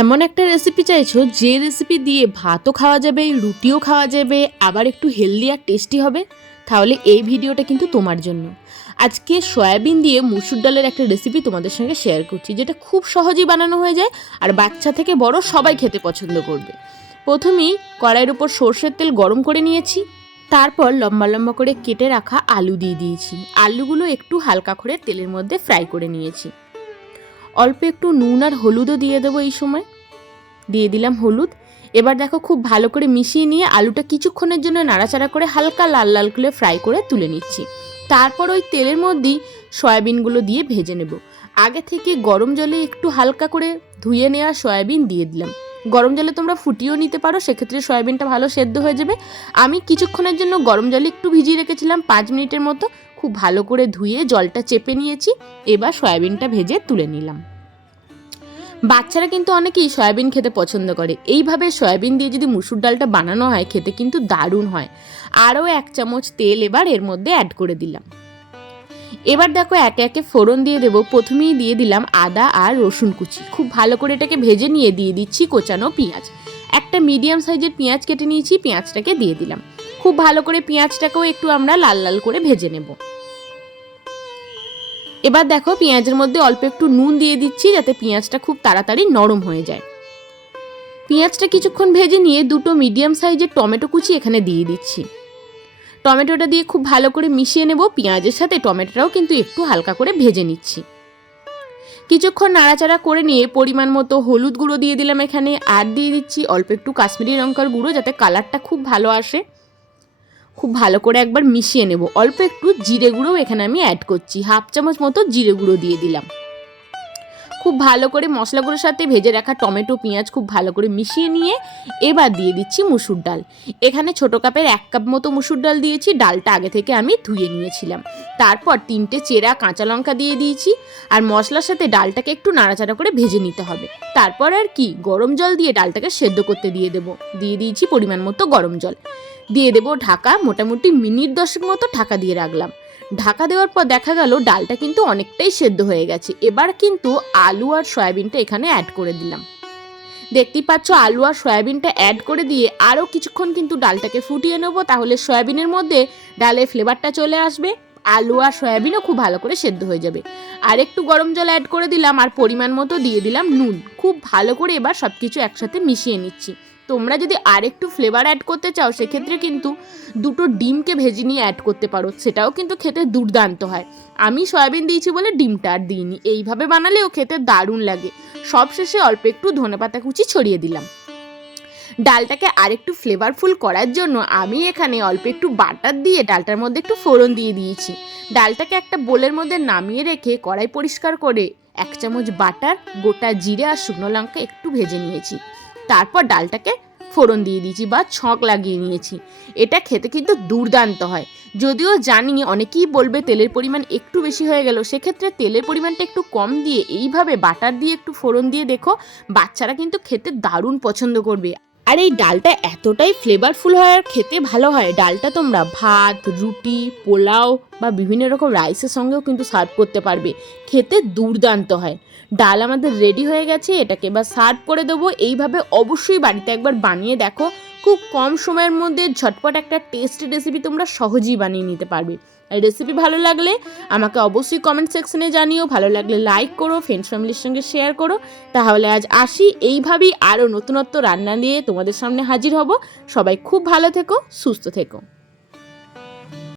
এমন একটা রেসিপি চাইছো যে রেসিপি দিয়ে ভাতও খাওয়া যাবে, রুটিও খাওয়া যাবে, আবার একটু হেলদি আর টেস্টি হবে? তাহলে এই ভিডিওটা কিন্তু তোমার জন্য। আজকে সয়াবিন দিয়ে মুসুর ডালের একটা রেসিপি তোমাদের সঙ্গে শেয়ার করছি, যেটা খুব সহজেই বানানো হয়ে যায় আর বাচ্চা থেকে বড় সবাই খেতে পছন্দ করবে। প্রথমেই কড়াইয়ের উপর সর্ষের তেল গরম করে নিয়েছি, তারপর লম্বা লম্বা করে কেটে রাখা আলু দিয়ে দিয়েছি। আলুগুলো একটু হালকা করে তেলের মধ্যে ফ্রাই করে নিয়েছি। অল্প একটু নুন আর হলুদও দিয়ে দেবো এই সময়। দিয়ে দিলাম হলুদ। এবার দেখো খুব ভালো করে মিশিয়ে নিয়ে আলুটা কিছুক্ষণের জন্য নাড়াচাড়া করে হালকা লাল লাল করে ফ্রাই করে তুলে নিচ্ছি। তারপর ওই তেলের মধ্যেই সয়াবিনগুলো দিয়ে ভেজে নেব। আগে থেকে গরম জলে একটু হালকা করে ধুয়ে নেওয়া সয়াবিন দিয়ে দিলাম। গরম জলে তোমরা ফুটিয়েও নিতে পারো, সেক্ষেত্রে সয়াবিনটা ভালো সেদ্ধ হয়ে যাবে। আমি কিছুক্ষণের জন্য গরম জলে একটু ভিজিয়ে রেখেছিলাম পাঁচ মিনিটের মতো। খুব ভালো করে ধুয়ে জলটা চেপে নিয়েছি, এবার সয়াবিনটা ভেজে তুলে নিলাম। বাচ্চারা কিন্তু অনেকেই সয়াবিন খেতে পছন্দ করে। এইভাবে সয়াবিন দিয়ে যদি মুসুর ডালটা বানানো হয়, খেতে কিন্তু দারুণ হয়। আরও এক চামচ তেল এবার এর মধ্যে অ্যাড করে দিলাম। এবার দেখো একে একে ফোড়ন দিয়ে দেবো। প্রথমেই দিয়ে দিলাম আদা আর রসুন কুচি। খুব ভালো করে এটাকে ভেজে নিয়ে দিয়ে দিচ্ছি কোচানো পেঁয়াজ। একটা মিডিয়াম সাইজের পেঁয়াজ কেটে নিয়েছি, পেঁয়াজটাকে দিয়ে দিলাম। খুব ভালো করে পেঁয়াজটাকেও একটু আমরা লাল লাল করে ভেজে নেব। এবার দেখো পেঁয়াজের মধ্যে অল্প একটু নুন দিয়ে দিচ্ছি যাতে পেঁয়াজটা খুব তাড়াতাড়ি নরম হয়ে যায়। পেঁয়াজটা কিছুক্ষণ ভেজে নিয়ে দুটো মিডিয়াম সাইজের টমেটো কুচি এখানে দিয়ে দিচ্ছি। টমেটোটা দিয়ে খুব ভালো করে মিশিয়ে নেব, পেঁয়াজের সাথে টমেটোটাও কিন্তু একটু হালকা করে ভেজে নিচ্ছি। কিছুক্ষণ নাড়াচাড়া করে নিয়ে পরিমাণ মতো হলুদ গুঁড়ো দিয়ে দিলাম এখানে, আর দিয়ে দিচ্ছি অল্প একটু কাশ্মীরি লঙ্কার গুঁড়ো যাতে কালারটা খুব ভালো আসে। খুব ভালো করে একবার মিশিয়ে নেব। অল্প একটু জিরে গুঁড়ো এখানে আমি অ্যাড করছি। হাফ চামচ মতো জিরে গুঁড়ো দিয়ে দিলাম। খুব ভালো করে মশলাগুলোর সাথে ভেজে রাখা টমেটো, পেঁয়াজ খুব ভালো করে মিশিয়ে নিয়ে এবার দিয়ে দিচ্ছি মুসুর ডাল। এখানে ছোটো কাপের এক কাপ মতো মুসুর ডাল দিয়েছি। ডালটা আগে থেকে আমি ধুয়ে নিয়েছিলাম। তারপর তিনটে চেরা কাঁচা লঙ্কা দিয়ে দিয়েছি। আর মশলার সাথে ডালটাকে একটু নাড়াচাড়া করে ভেজে নিতে হবে। তারপর আর কি, গরম জল দিয়ে ডালটাকে সেদ্ধ করতে দিয়ে দেবো। দিয়ে দিয়েছি পরিমাণ মতো গরম জল। দিয়ে দেবো ঢাকা, মোটামুটি মিনিট দশেক মতো ঢাকা দিয়ে রাখলাম। ঢাকা দেওয়ার পর দেখা গেল ডালটা কিন্তু অনেকটাই সেদ্ধ হয়ে গেছে। এবার কিন্তু আলু আর সয়াবিনটা এখানে অ্যাড করে দিলাম। দেখতেই পাচ্ছ আলু আর সয়াবিনটা অ্যাড করে দিয়ে আরও কিছুক্ষণ কিন্তু ডালটাকে ফুটিয়ে নেব, তাহলে সয়াবিনের মধ্যে ডালের ফ্লেভারটা চলে আসবে। আলু আর সয়াবিনও খুব ভালো করে সেদ্ধ হয়ে যাবে। আর একটু গরম জল অ্যাড করে দিলাম আর পরিমাণ মতো দিয়ে দিলাম নুন। খুব ভালো করে এবার সব কিছু একসাথে মিশিয়ে নিচ্ছি। তোমরা যদি আর একটু ফ্লেভার অ্যাড করতে চাও, সেক্ষেত্রে কিন্তু দুটো ডিমকে ভেজে নিয়ে অ্যাড করতে পারো। সেটাও কিন্তু খেতে দুর্দান্ত হয়। আমি সয়াবিন দিয়েছি বলে ডিমটা আর দিইনি। এইভাবে বানালেও খেতে দারুণ লাগে। সবশেষে অল্প একটু ধনেপাতা কুচি ছড়িয়ে দিলাম। ডালটাকে আরেকটু ফ্লেভারফুল করার জন্য আমি এখানে অল্প একটু বাটার দিয়ে ডালটার মধ্যে একটু ফোড়ন দিয়ে দিয়েছি। ডালটাকে একটা বোলের মধ্যে নামিয়ে রেখে কড়াই পরিষ্কার করে এক চামচ বাটার, গোটা জিরে আর শুকনো লঙ্কা একটু ভেজে নিয়েছি। তারপর ডালটাকে ফোড়ন দিয়ে দিয়েছি বা ছক লাগিয়ে নিয়েছি। এটা খেতে কিন্তু দুর্দান্ত হয়। যদিও জানি অনেকেই বলবে তেলের পরিমাণ একটু বেশি হয়ে গেল। সেক্ষেত্রে তেলের পরিমাণটা একটু কম দিয়ে এইভাবে বাটার দিয়ে একটু ফোড়ন দিয়ে দেখো, বাচ্চারা কিন্তু খেতে দারুণ পছন্দ করবে। আর এই ডালটা এতটাই ফ্লেভারফুল হয় আর খেতে ভালো হয়। ডালটা তোমরা ভাত, রুটি, পোলাও বা বিভিন্ন রকম রাইসের সঙ্গেও কিন্তু সার্ভ করতে পারবে। খেতে দুর্দান্ত হয়। ডাল আমাদের রেডি হয়ে গেছে, এটাকে এবার সার্ভ করে দেবো। এইভাবে অবশ্যই বাড়িতে একবার বানিয়ে দেখো। খুব কম সময়ের মধ্যে ঝটপট একটা টেস্টি রেসিপি তোমরা সহজেই বানিয়ে নিতে পারবে। আর রেসিপি ভালো লাগলে আমাকে অবশ্যই কমেন্ট সেকশনে জানিও। ভালো লাগলে লাইক করো ফ্রেন্ডস ফ্যামিলির সঙ্গে শেয়ার করো। তাহলে আজ আসি। এইভাবেই আরও নতুনত্ব রান্না নিয়ে তোমাদের সামনে হাজির হব। সবাই খুব ভালো থেকো, সুস্থ থেকো।